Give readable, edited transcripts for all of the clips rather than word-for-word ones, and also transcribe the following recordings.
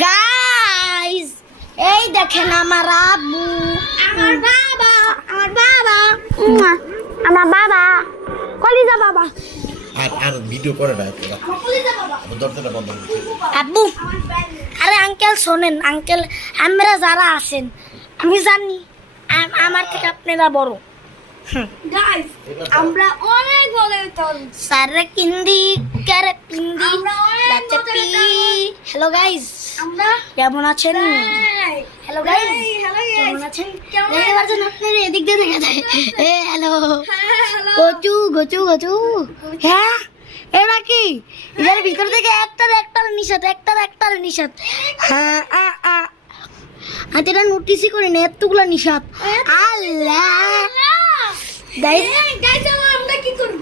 Guys এই দেখেন আমার আব্বু, আমার বাবা কলিজা বাবা। আর ভিডিও করে না দরজাটা বন্ধ করছি। আব্বু আরে আঙ্কেল শোনেন, আঙ্কেল আমরা যারা আছেন আমি জানি আমার থেকে আপনারা বড়। গাইস আমরা অনেক বড় তো সারে কিন্দি করে পিন্দি লাচপি। হ্যালো গাইস আমরা কেমন আছেন? হ্যালো গাইস কেমন আছেন? দেখতে পাচ্ছেন আপনারা এদিক দিয়ে দেখা যায়। এ হ্যালো গচু গচু গচু। হ্যাঁ এটা কি এর ভিতর থেকে একটার নিষাদ। হ্যাঁ এটা নোটিসই করে না, এতগুলো নিষাদ। আল্লাহ গাইস আমরা কি করব?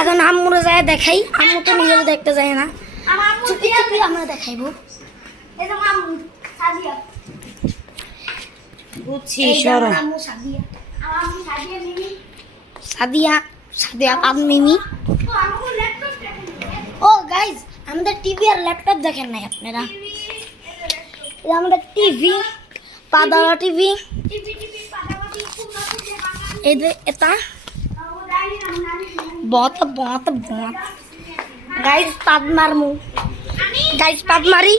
এখন আম্মুরে যায় দেখাই। আম্মু তো নিজেও দেখতে যায় না, চুপি চুপি আমরা দেখাইবো। এই যে আম্মু সাদিয়া বুঝছি সরো। আম্মু সাদিয়া, আম্মু সাদিয়া মিমি, সাদিয়া আপ মিমি। ও গাইস আমাদের টিভি আর ল্যাপটপ দেখেন নাই আপনারা? এটা আমাদের টিভি, পাদালা টিভি। এই যে এটা বহুত গাইস পাদ মারমু, গাইস পাদ মারি।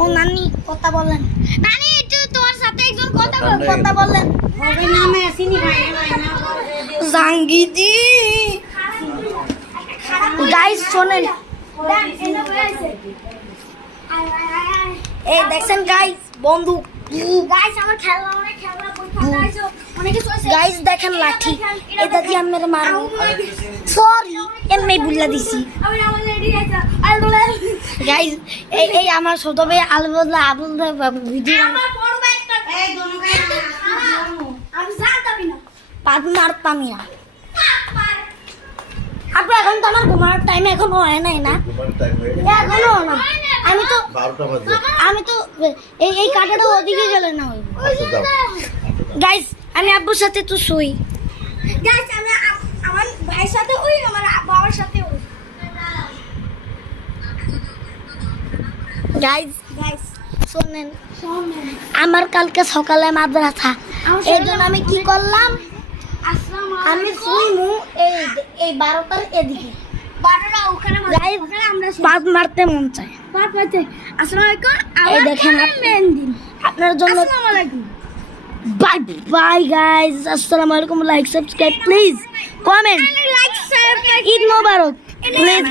ও নানি কথা বলেন, নানি একটু তোমার সাথে একজন কথা বলেন। হবে না আমি আসিনি ভাই না জাঙ্গিজি। গাইস শোনেন, এই দেখছেন গাইস বন্ধু, গাইস আমার খেলনা অনেক খেলনা গাইস দেখেন লাঠি, এটা দিয়ে আমি মারবো। সরি এমনি বুল্লা দিছি গাইস। এই আমার ছোট ভাই আলবদলা আবুল ভিডিও পাদ মারতামই না। আপু এখন তো আমার ঘুমানোর টাইম এখনো হয় নাই না? এখনো না। আমি তো এই কাটাটা ওদিকে গেলে না হইব। গাইস আমি আব্বুর সাথে তো শুই। গাইস আমি আমার ভাইয়ের সাথে ওই আমার বাবার সাথে ওই। গাইস শুনেন, আমার কালকে সকালে মাদ্রাসা, এই জন্য আমি কি করলাম, আমি শুইমু এই 12টার এদিকে। 12টা ওখানে আমরা পাদ মারতে মন চায়। আসসালামু আলাইকুম। এই দেখেন আপনার জন্য বাই বাই গাইস। আসসালামু আলাইকুম। Like subscribe please, comment, Eid মোবারক প্লিজ।